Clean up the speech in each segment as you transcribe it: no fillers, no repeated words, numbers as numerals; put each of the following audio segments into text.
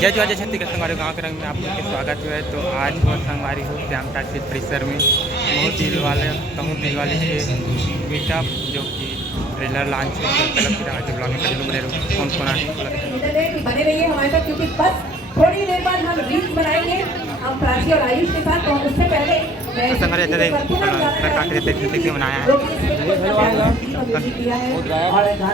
जय जवाहर जय छत्तीसगढ़ संगवारी गाँव के रंग में आप लोग के स्वागत है। तो आज बहुत संगवारी हो श्यामटा के परिसर में बहुत दिल वाले के मीटअप जो कि ट्रेलर लॉन्च ब्लॉग में कंटिन्यू बने रहो। कौन कौन बने रहिए हमारे साथ, क्योंकि बस थोड़ी देर बाद हम रील्स बनाएंगे हम प्राची और आयुष के साथ। तो उससे पहले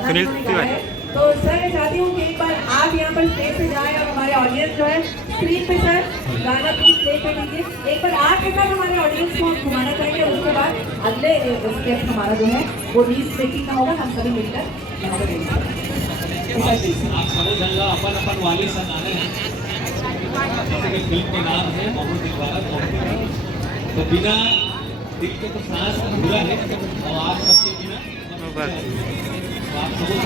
सुनील तिवारी। तो सर मैं चाहती हूँ कि एक बार आप यहाँ पर स्टेज पे जाएं और हमारे ऑडियंस जो है स्क्रीन पे सर गाना प्लीज प्ले कर दीजिए। एक बार आपके साथ हमारे ऑडियंस को घुमाना चाहेंगे। उसके बाद अगले स्टेप हमारा जो है वो रील्स मेकिंग का होगा। हम सभी मिलकर यहाँ पर आप समझ जाएगा अपन वाले साथ आ रहे हैं। फिल्म के नाम है बहुत दिलवाला। तो बिना दिक्कत तो सांस पूरा है और आप सबके बिना आप समझ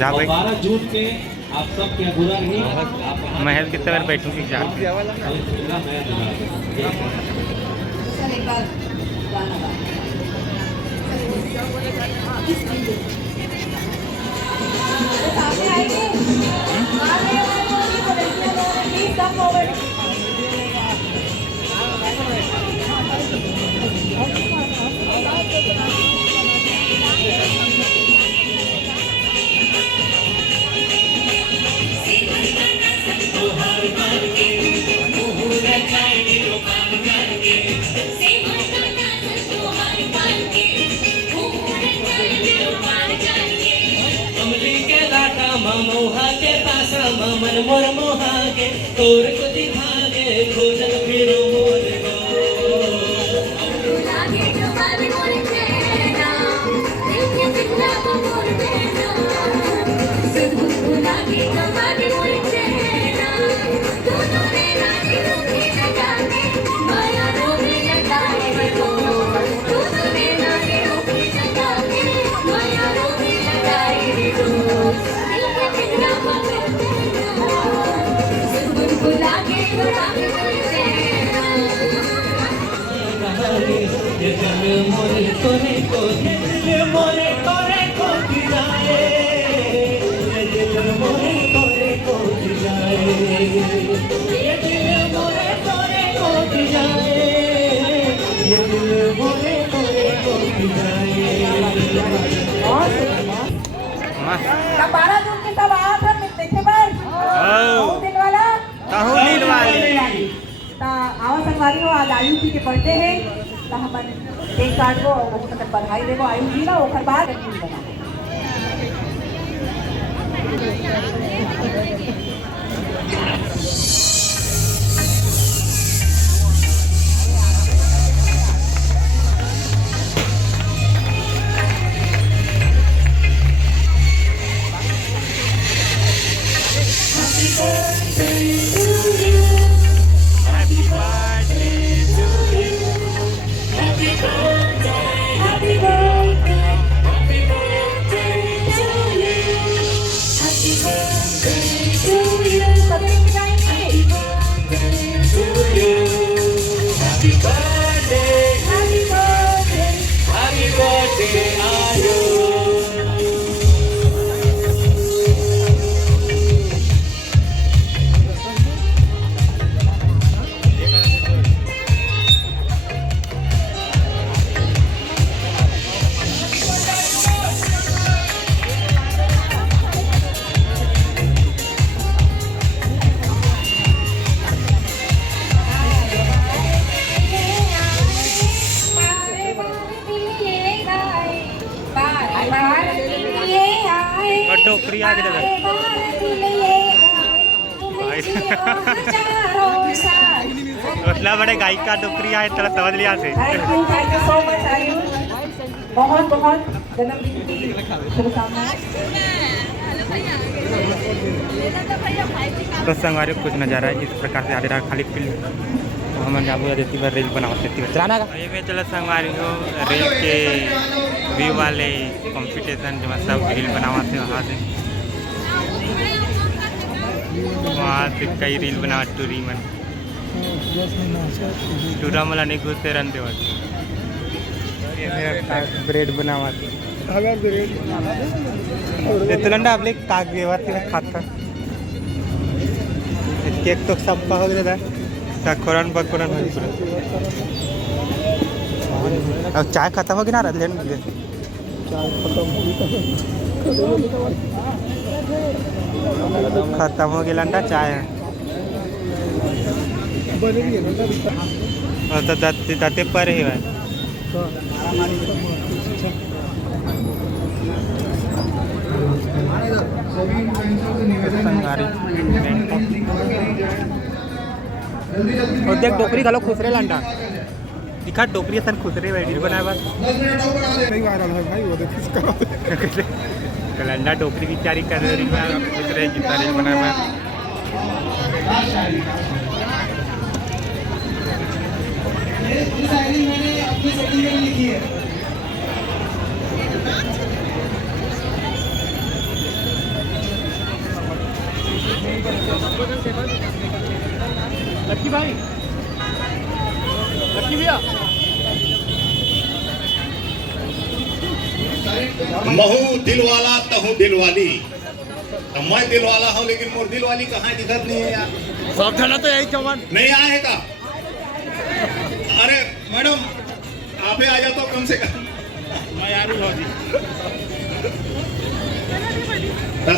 12 जून के आप सब क्या बुरा नहीं। महल कितने बार बैठूंगी जा मोहा के पास मन मोर मोहा के तोर को दिखागे खोजत फिरो मोर को लागे जो बाबी मोर तेरा दिल के दिखला मोर तेरा सिद्धू लागे जो बाबी मोर तेरा दोनों ने लागे रोके लगाने माया रोके लगाए को दोनों ने लागे रोके लगाने माया रोके लगाए को मोरे तोरे को मोरे तोरे को जाए मोरे तोरे को जाए मोरे तोरे को जाए मोरे तोरे को जाए। 12 जून के सब आप हम देखे बार दिन वाला आवा संगवारी हो। आज आयुष जी के बर्थडे है तो हम केक काट को मतलब बधाई देवो आयुष जी ना ओकर बाद बना टोकरी आगे उतना बड़े गायक का टोकरी आए तरह समझ लिया से। बहुत बहुत जन्मदिन की शुभकामनाएं। तो संगवारी कुछ नज़ारा इस प्रकार से आ रहा खाली फिल्म हम जाबू देती बार रील बनाओ चलाना में चलो संगवारी हो रील के व्यू वाले कंपटीशन जो सब रील बनावा थे वहाँ से कई रील बनावा टूरी मन टूरा मला नहीं घुसते रन देवा ब्रेड बनावा इतना आपले काग देवा खाता केक तो सबका हो गया था खोरन बकोरन हो पूरा अब चाय खत्म हो गई ना रख लेने के लिए खत्म हो गया अंडा चाय और तो दाते पर ही है और देख टोकरी घालो खुसरे लांडा दिखा टोकरी सन खुसरे वेडिंग बनाया बस नहीं वायरल है भाई वो देखिस करो कलंडा टोकरी की चारी कर रही है खुसरे की तारीफ बनाया मैंने अपनी सेटिंग में लिखी है लक्की भाई लक्की भैया महू दिलवाला तहू दिलवाली अब मैं दिलवाला हूँ लेकिन मोर दिलवाली कहाँ दिखत नहीं है यार सब जना तो यही चमन नहीं आए है का अरे मैडम आप ही आ जाओ तो कम से कम मैं यार ही जी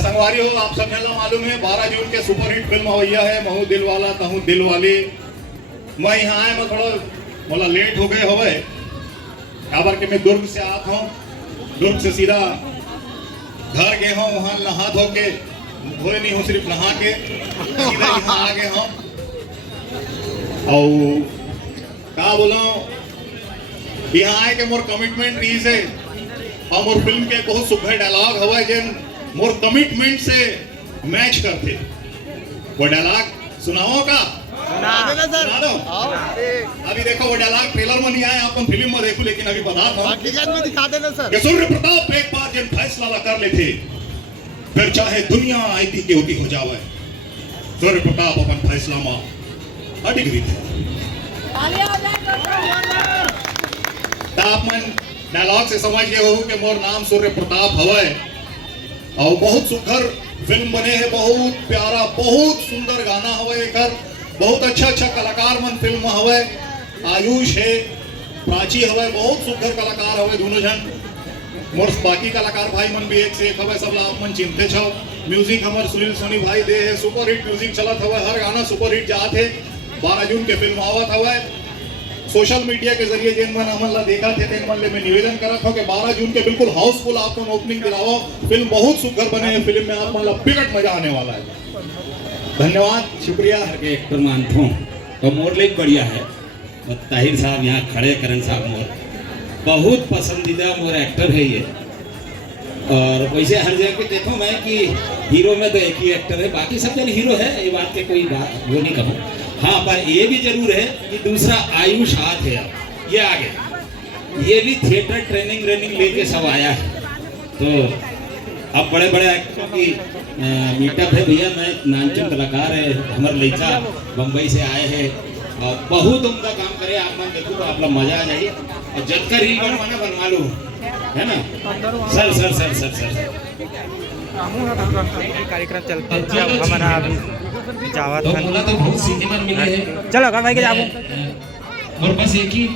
संगवारी हो आप सब जन मालूम है 12 जून के सुपरहिट फिल्म भैया है महू दिलवाला तहू दिलवाली मैं यहाँ आए मैं थोड़ा बोला लेट हो गए होवे खबर के मैं दुर्ग से आता हूँ दुर्ग से सीधा घर गए हूँ वहाँ नहा धो के धोए नहीं हूँ सिर्फ नहा के सीधा यहाँ आ गए हूँ और क्या बोला यहाँ आए के मोर कमिटमेंट रही से और मोर फिल्म के बहुत सुघर डायलॉग हवा जिन मोर कमिटमेंट से मैच करते वो डायलॉग सुनाओ का सुना दो अभी देखो वो डायलॉग ट्रेलर में नहीं आया अपन फिल्म में देखो लेकिन अभी बता दो हकीकत में दिखा देना सर कि सूर्य प्रताप एक बार जिन फैसला कर लेते फिर चाहे दुनिया आईती के होती हो जावे सूर्य प्रताप अपन फैसला में अडिग रीते आप मन डायलॉग से समझ गए हो कि मोर नाम सूर्य प्रताप हवे और बहुत सुंदर फिल्म बने है बहुत प्यारा बहुत सुंदर गाना हवे एकर बहुत अच्छा कलाकार मन फिल्म में हवे आयुष है प्राची हवे बहुत सुंदर कलाकार हवे दोनों जन मोर बाकी कलाकार भाई मन भी एक से एक हवे सब आप मन चिंते छो म्यूजिक हमर सुनील सोनी भाई दे है सुपर हिट म्यूजिक चलत हवे हर गाना सुपर हिट जात है 12 जून के फिल्म आवत हवे सोशल मीडिया के जरिए जिन मन हमन ला देखा थे तेन मन ले मैं निवेदन करत हूं कि 12 जून के बिल्कुल हाउसफुल आपको ओपनिंग दिलाओ फिल्म बहुत सुंदर बने हैं फिल्म में आप मन ला बिकट मजा आने वाला है धन्यवाद शुक्रिया के एक्टर मानता हूँ तो मोर लिए बढ़िया है और ताहिर साहब यहाँ खड़े करण साहब मोर बहुत पसंदीदा मोर एक्टर है ये और वैसे हर जगह पे देखो मैं कि हीरो में तो एक ही एक्टर है बाकी सब जन हीरो है ये बात के कोई बात वो नहीं कहूँ हाँ पर ये भी जरूर है कि दूसरा आयुष हाथ है ये आ गया ये भी थिएटर ट्रेनिंग लेके सब आया है तो अब बड़े बड़े एक्टरों की मीटअप है भैया मैं नामचीन कलाकार है हमारे लड़का बम्बई से आए हैं और बहुत उम्दा काम करे आप मन देखो तो आप लोग मजा आ जाइए और जटकर ही बनवा लो है ना sir sir sir sir sir कार्यक्रम चलता है अब हमारा अभी जावा तो बोला तो बहुत सीखे मन मिले है चलो भाई के जाओ और बस एक ही